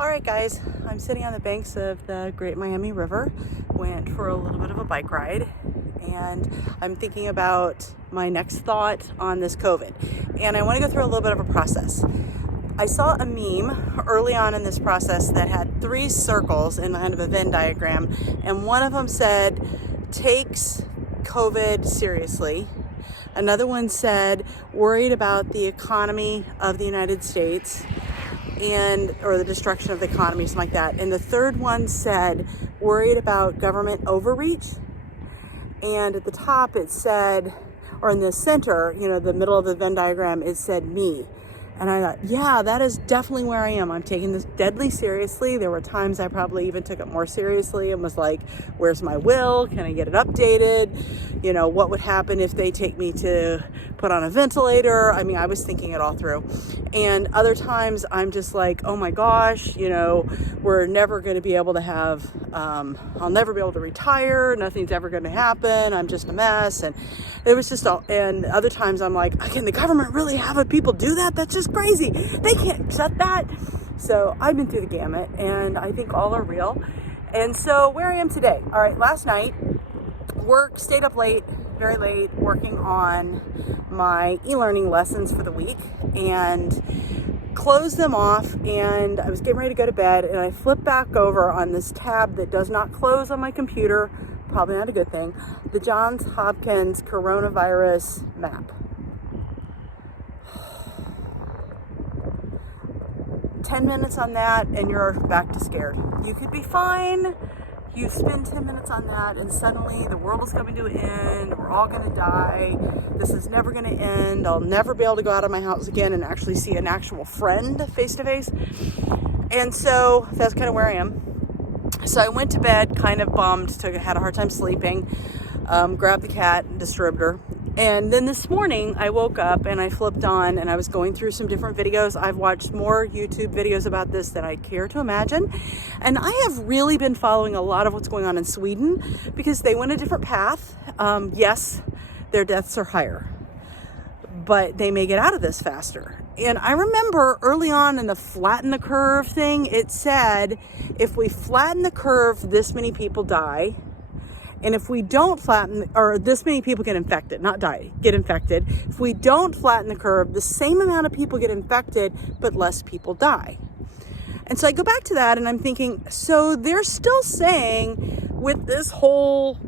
All right, guys, I'm sitting on the banks of the Great Miami River. Went for a little bit of a bike ride, and I'm thinking about my next thought on this COVID. And I want to go through a little bit of a process. I saw a meme early on in this process that had 3 circles in kind of a Venn diagram, and one of them said, takes COVID seriously. Another one said, worried about the economy of the United States or the destruction of the economy, something like that. And the third one said, worried about government overreach. And at the top it said, or in the center, the middle of the Venn diagram, it said me. And I thought, yeah, that is definitely where I am. I'm taking this deadly seriously. There were times I probably even took it more seriously and was like, where's my will? Can I get it updated? What would happen if they take me to put on a ventilator? I mean, I was thinking it all through. And other times I'm just like, oh my gosh, we're never going to be able to have, I'll never be able to retire. Nothing's ever going to happen. I'm just a mess. And it was just all, and other times I'm like, can the government really have people do that? That's just crazy. They can't shut that. So I've been through the gamut, and I think all are real. And so where I am today. All right, last night, stayed up late, very late, working on my e-learning lessons for the week, and closed them off, and I was getting ready to go to bed, and I flipped back over on this tab that does not close on my computer, probably not a good thing, the Johns Hopkins coronavirus map. 10 minutes on that and you're back to scared. You could be fine. You spend 10 minutes on that and suddenly the world is coming to an end. We're all going to die. This is never going to end. I'll never be able to go out of my house again and actually see an actual friend face to face. And so that's kind of where I am. So I went to bed kind of bummed, had a hard time sleeping, grabbed the cat and disturbed her. And then this morning I woke up and I flipped on and I was going through some different videos. I've watched more YouTube videos about this than I care to imagine. And I have really been following a lot of what's going on in Sweden because they went a different path. Yes, their deaths are higher, but they may get out of this faster. And I remember early on in the flatten the curve thing, it said, if we flatten the curve, this many people die. And if we don't flatten, or this many people get infected, not die, get infected. If we don't flatten the curve, the same amount of people get infected, but less people die. And so I go back to that and I'm thinking, so they're still saying with this whole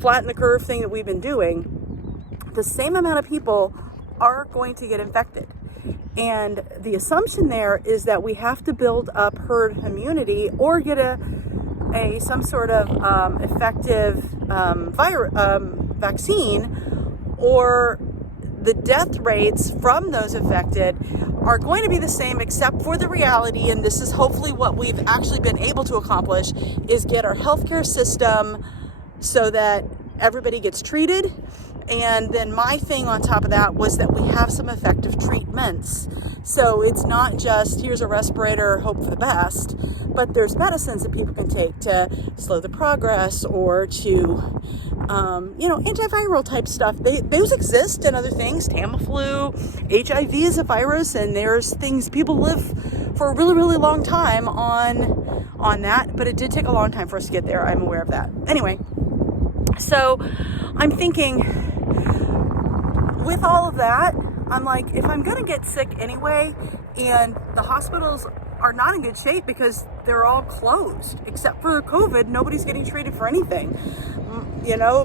flatten the curve thing that we've been doing, the same amount of people are going to get infected. And the assumption there is that we have to build up herd immunity or get some sort of effective vaccine, or the death rates from those affected are going to be the same, except for the reality, and this is hopefully what we've actually been able to accomplish, is get our healthcare system so that everybody gets treated. And then my thing on top of that was that we have some effective treatments. So it's not just, here's a respirator, hope for the best, but there's medicines that people can take to slow the progress or to, antiviral type stuff. Those exist and other things. Tamiflu, HIV is a virus, and there's things, people live for a really, really long time on that, but it did take a long time for us to get there. I'm aware of that. Anyway, so I'm thinking, with all of that, I'm like, if I'm going to get sick anyway, and the hospitals are not in good shape because they're all closed, except for COVID, nobody's getting treated for anything.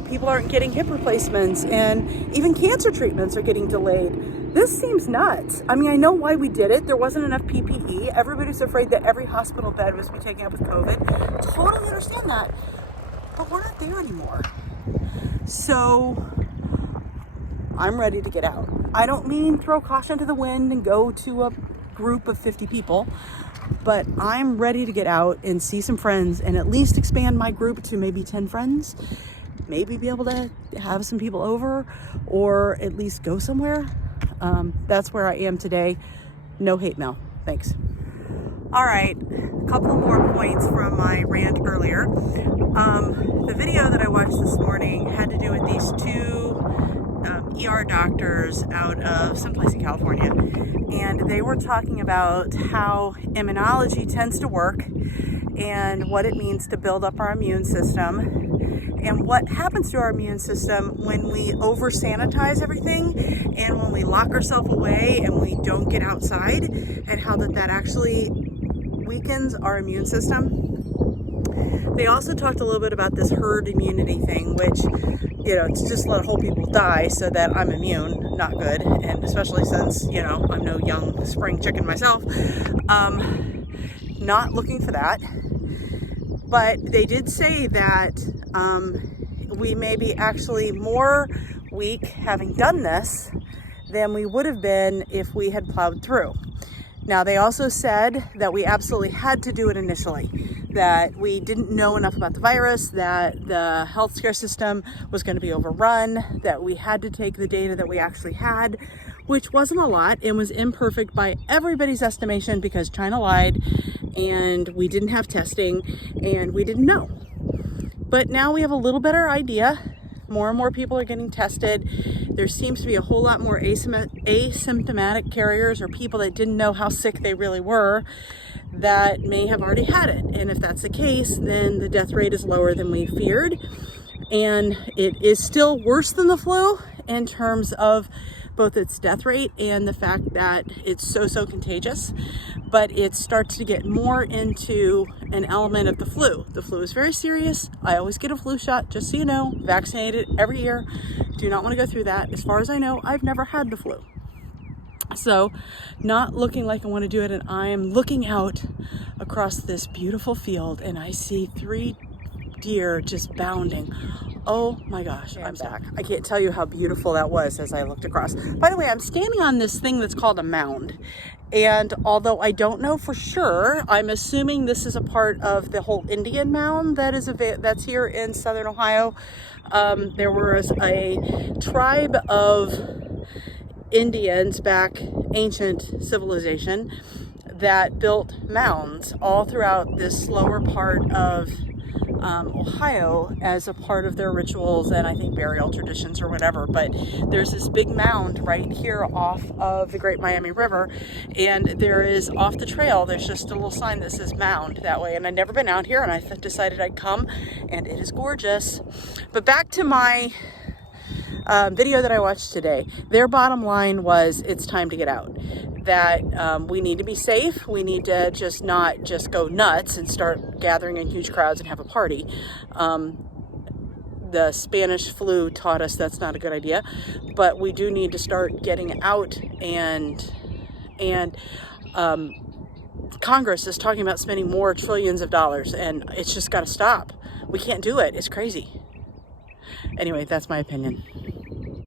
People aren't getting hip replacements, and even cancer treatments are getting delayed. This seems nuts. I mean, I know why we did it. There wasn't enough PPE. Everybody's afraid that every hospital bed was to be taken up with COVID. Totally understand that. But we're not there anymore. So I'm ready to get out. I don't mean throw caution to the wind and go to a group of 50 people, but I'm ready to get out and see some friends and at least expand my group to maybe 10 friends, maybe be able to have some people over or at least go somewhere. That's where I am today. No hate mail. Thanks. All right, a couple more points from my rant earlier. The video that I watched this morning had to do with these 2 ER doctors out of someplace in California, and they were talking about how immunology tends to work and what it means to build up our immune system and what happens to our immune system when we over sanitize everything and when we lock ourselves away and we don't get outside, and how that actually weakens our immune system. They also talked a little bit about this herd immunity thing, which, it's just let whole people die so that I'm immune. Not good. And especially since, I'm no young spring chicken myself. Not looking for that. But they did say that we may be actually more weak having done this than we would have been if we had plowed through. Now, they also said that we absolutely had to do it initially, that we didn't know enough about the virus, that the healthcare system was going to be overrun, that we had to take the data that we actually had, which wasn't a lot and was imperfect by everybody's estimation because China lied and we didn't have testing and we didn't know. But now we have a little better idea. More and more people are getting tested. There seems to be a whole lot more asymptomatic carriers, or people that didn't know how sick they really were, that may have already had it. And if that's the case, then the death rate is lower than we feared. And it is still worse than the flu in terms of both its death rate and the fact that it's so contagious. But it starts to get more into an element of the flu. The flu is very serious. I always get a flu shot, just so you know, vaccinated every year. Do not want to go through that. As far as I know, I've never had the flu. So not looking like I want to do it. And I am looking out across this beautiful field and I see 3 deer just bounding. Oh my gosh, I'm back. I can't tell you how beautiful that was as I looked across. By the way, I'm standing on this thing that's called a mound. And although I don't know for sure, I'm assuming this is a part of the whole Indian mound that's here in southern Ohio. There was a tribe of Indians back, ancient civilization, that built mounds all throughout this lower part of Ohio as a part of their rituals and I think burial traditions or whatever. But there's this big mound right here off of the Great Miami River, and there is off the trail, there's just a little sign that says mound that way. And I'd never been out here, and I decided I'd come, and it is gorgeous. But back to my video that I watched today. Their bottom line was it's time to get out. That we need to be safe. We need to not just go nuts and start gathering in huge crowds and have a party. The Spanish flu taught us that's not a good idea, but we do need to start getting out, and Congress is talking about spending more trillions of dollars, and it's just got to stop. We can't do it. It's crazy. Anyway, that's my opinion.